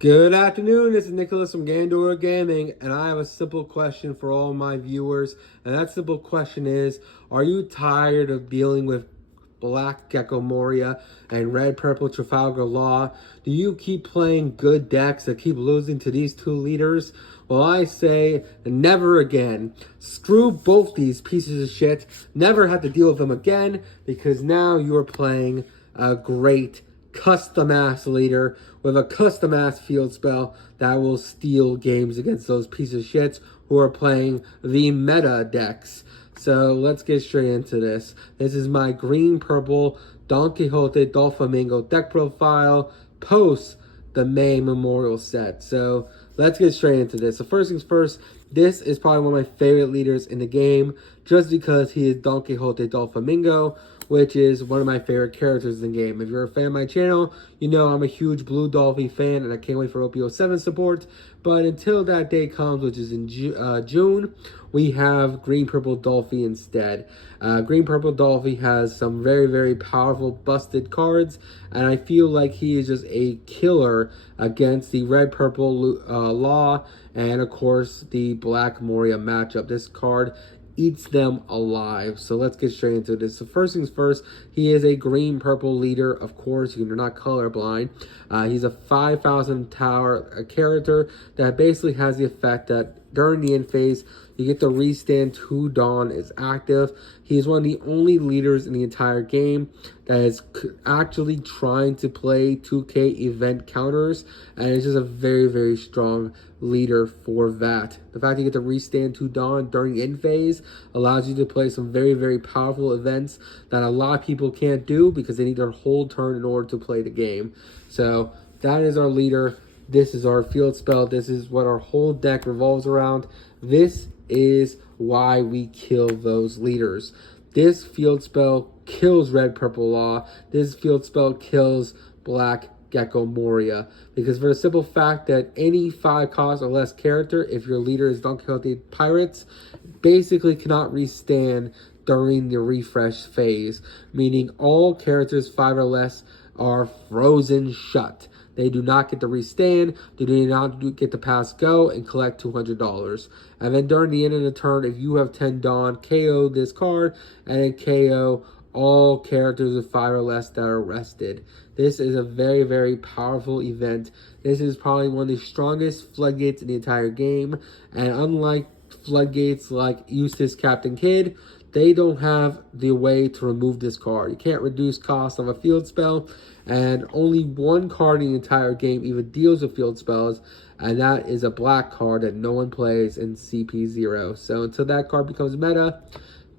Good afternoon, this is Nicholas from Gandora Gaming, and I have a simple question for all my viewers. And that simple question is, are you tired of dealing with Black Gecko Moria and Red Purple Trafalgar Law? Do you keep playing good decks that keep losing to these two leaders? Well, I say never again. Screw both these pieces of shit. Never have to deal with them again, because now you're playing a great custom-ass leader with a custom-ass field spell that will steal games against those pieces of shits who are playing the meta decks. So let's get straight into this. This is my green-purple Donquixote Doflamingo deck profile post the May Memorial set. So let's get straight into this. So first things first, this is probably one of my favorite leaders in the game just because he is Donquixote Doflamingo, which is one of my favorite characters in the game. If you're a fan of my channel, you know I'm a huge Blue Dolphy fan, and I can't wait for OP07 support. But until that day comes, which is in June, we have Green-Purple Dolphy instead. Green-Purple Dolphy has some very, very powerful busted cards, and I feel like he is just a killer against the Red-Purple Law and, of course, the Black Moria matchup. This card eats them alive. So let's get straight into this. So first things first, he is a green-purple leader. Of course, you're not colorblind. He's a 5,000 tower character that basically has the effect that during the end phase, you get the restand 2 Dawn is active. He is one of the only leaders in the entire game that is actually trying to play 2K event counters, and it's just a very, very strong leader for that. The fact you get to restand 2 Dawn during end phase allows you to play some very, very powerful events that a lot of people can't do because they need their whole turn in order to play the game. So that is our leader. This is our field spell. This is what our whole deck revolves around. This is why we kill those leaders. This field spell kills Red Purple Law. This field spell kills Black Gecko Moria, because for the simple fact that any 5 cost or less character, if your leader is Donquixote Pirates, basically cannot restand during the refresh phase, meaning all characters 5 or less are frozen shut. They do not get to restand, they do not get to pass go and collect $200. And then during the end of the turn, if you have 10 Dawn, KO this card, and then KO all characters with 5 or less that are rested. This is a very, very powerful event. This is probably one of the strongest floodgates in the entire game. And unlike floodgates like Eustace Captain Kidd, they don't have the way to remove this card. You can't reduce cost of a field spell, and only one card in the entire game even deals with field spells, and that is a black card that no one plays in CP0. So until that card becomes meta,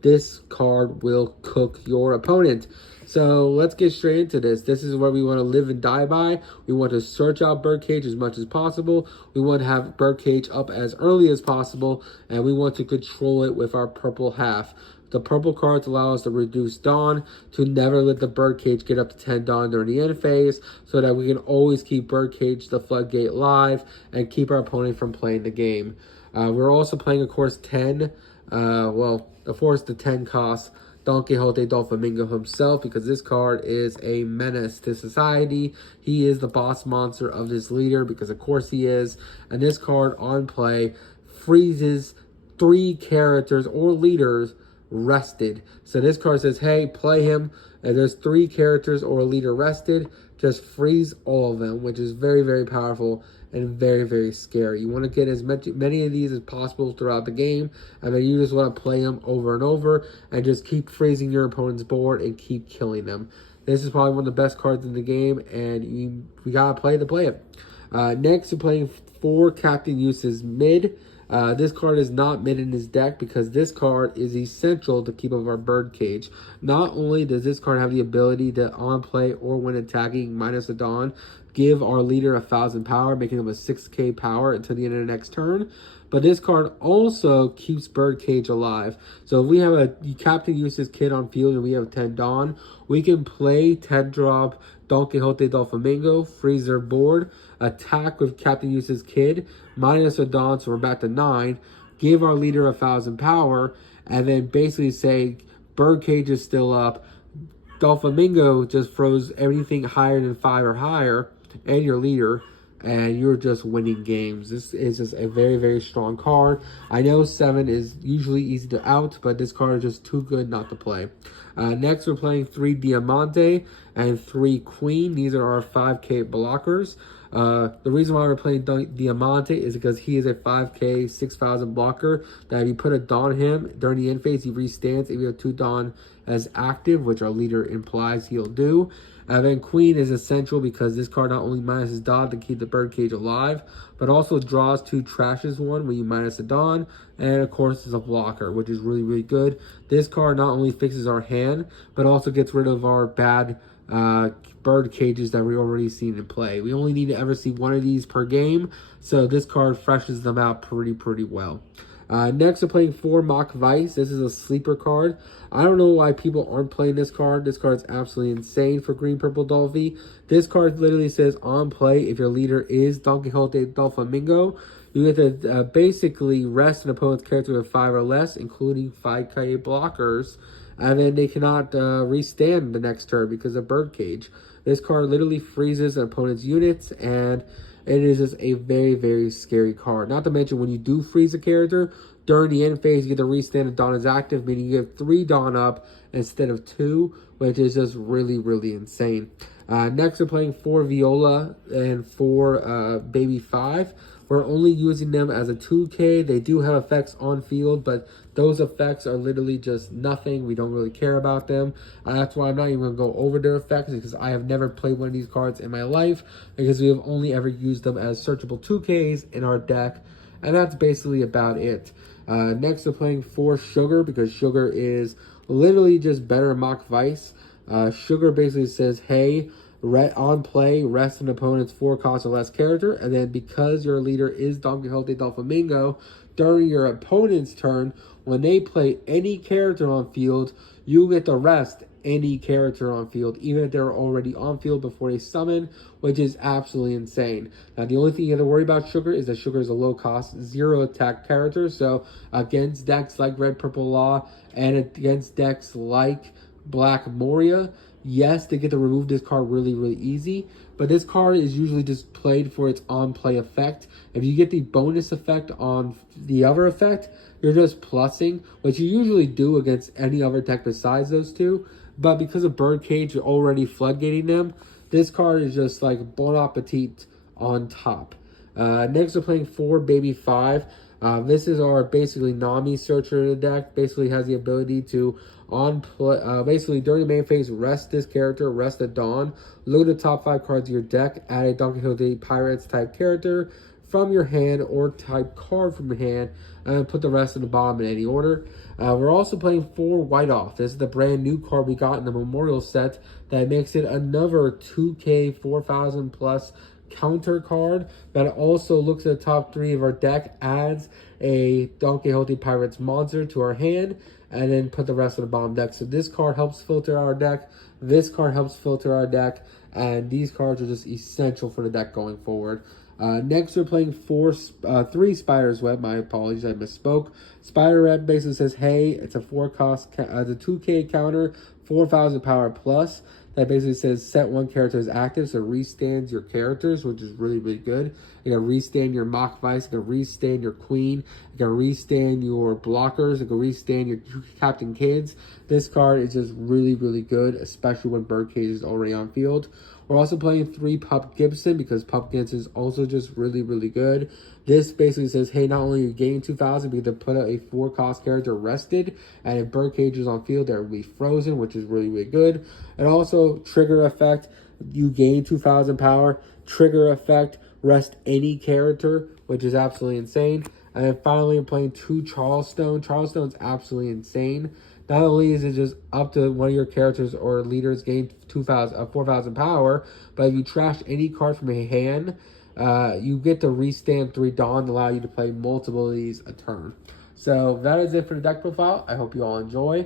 this card will cook your opponent. So let's get straight into this. This is where we want to live and die by. We want to search out Birdcage as much as possible. We want to have Birdcage up as early as possible, and we want to control it with our purple half. The purple cards allow us to reduce Dawn, to never let the Birdcage get up to 10 Dawn during the end phase, so that we can always keep Birdcage, the floodgate, live and keep our opponent from playing the game. We're also playing, of course, 10, of course, the 10 cost Donquixote Doflamingo himself, because this card is a menace to society. He is the boss monster of this leader, because of course he is. And this card on play freezes 3 characters or leaders rested. So this card says, hey, play him, and there's 3 characters or a leader rested, just freeze all of them, which is very, very powerful and very, very scary. You want to get as many of these as possible throughout the game, and then you just want to play them over and over and just keep freezing your opponent's board and keep killing them. This is probably one of the best cards in the game, and we gotta play it. Next, we're playing 4 Captain Eustace mid. This card is not mid in his deck because this card is essential to keep up our Birdcage. Not only does this card have the ability to on play or when attacking minus a Dawn, give our leader 1,000 power, making him a 6k power until the end of the next turn, but this card also keeps Birdcage alive. So if we have a Captain Eustace Kid on field and we have 10 Dawn, we can play 10 drop Donquixote Doflamingo, freeze their board, attack with Captain Eustace Kid, minus a Dawn, so we're back to 9, give our leader 1,000 power, and then basically say Birdcage is still up, Doflamingo just froze everything higher than 5 or higher, and your leader, and you're just winning games. This is just a very, very strong card. I know 7 is usually easy to out, but this card is just too good not to play. Next, we're playing 3 Diamante and 3 Queen. These are our 5K blockers. The reason why we're playing Diamante is because he is a 5K 6,000 blocker that if you put a Don him during the end phase, he restands if you have 2 Don as active, which our leader implies he'll do. And then Queen is essential because this card not only minuses Don to keep the birdcage alive, but also draws 2 trashes 1 when you minus a Don, and of course is a blocker, which is really, really good. This card not only fixes our hand, but also gets rid of our bad bird cages that we already seen in play. We only need to ever see 1 of these per game, so this card freshens them out pretty well. Next, we're playing 4 Mock Vice. This is a sleeper card. I don't know why people aren't playing this card. This card's absolutely insane for Green Purple Dolphy. This card literally says on play, if your leader is Donquixote Doflamingo, you get to basically rest an opponent's character with 5 or less, including 5K blockers, and then they cannot restand the next turn because of birdcage. This card literally freezes an opponent's units, and it is just a very, very scary card. Not to mention, when you do freeze a character, during the end phase, you get to restand a Dawn as active, meaning you have 3 Dawn up instead of 2, which is just really, really insane. Next, we're playing 4 Viola and 4 Baby 5. We're only using them as a 2K. They do have effects on field, but those effects are literally just nothing. We don't really care about them. That's why I'm not even going to go over their effects, because I have never played one of these cards in my life, because we have only ever used them as searchable 2Ks in our deck, and that's basically about it. Next, we're playing 4 Sugar, because Sugar is literally just better Mock Vice. Sugar basically says, hey, on play, rest an opponent's 4 cost or less character, and then because your leader is Donquixote Doflamingo, during your opponent's turn, when they play any character on field, you get to rest any character on field, even if they're already on field before they summon, which is absolutely insane. Now, the only thing you have to worry about Sugar is that Sugar is a low-cost, 0 attack character, so against decks like Red Purple Law and against decks like Black Moria, yes, they get to remove this card really, really easy, but this card is usually just played for its on-play effect. If you get the bonus effect on the other effect, you're just plussing, which you usually do against any other deck besides those 2, but because of Birdcage, you're already floodgating them. This card is just like bon appetit on top. Next, we're playing 4 Baby 5. This is our basically Nami searcher in the deck. Basically has the ability to basically during the main phase, rest this character, rest the Dawn, load the top 5 cards of your deck, add a Donquixote Pirates type character from your hand or type card from your hand, and put the rest in the bottom in any order. We're also playing 4 White Off. This is the brand new card we got in the Memorial set that makes it another 2K 4,000 plus counter card that also looks at the top 3 of our deck, adds a Donquixote Pirates monster to our hand, and then put the rest of the bottom deck. So this card helps filter our deck, this card helps filter our deck, and these cards are just essential for the deck going forward. Next, we're playing 3 Spider's Web. My apologies, I misspoke. Spider Web basically says, hey, it's a 4 cost, it's a 2K counter, 4,000 power plus. That basically says set 1 character as active, so restands your characters, which is really, really good. You can restand your Mock Vice, you can restand your Queen, you can restand your blockers, you can restand your Captain Kids. This card is just really, really good, especially when Birdcage is already on field. We're also playing 3 Pup Gibson because Pup Gibson is also just really, really good. This basically says, hey, not only are you gaining 2,000, but you have to put out a 4 cost character rested, and if Birdcage is on field, they'll be frozen, which is really, really good. And also, trigger effect, you gain 2,000 power. Trigger effect, rest any character, which is absolutely insane. And then finally, I'm playing 2 Charleston. Charleston's absolutely insane. Not only is it just up to one of your characters or leaders gain 4,000 power, but if you trash any card from a hand, you get to restand 3 Dawn to allow you to play multiple of these a turn. So that is it for the deck profile. I hope you all enjoy.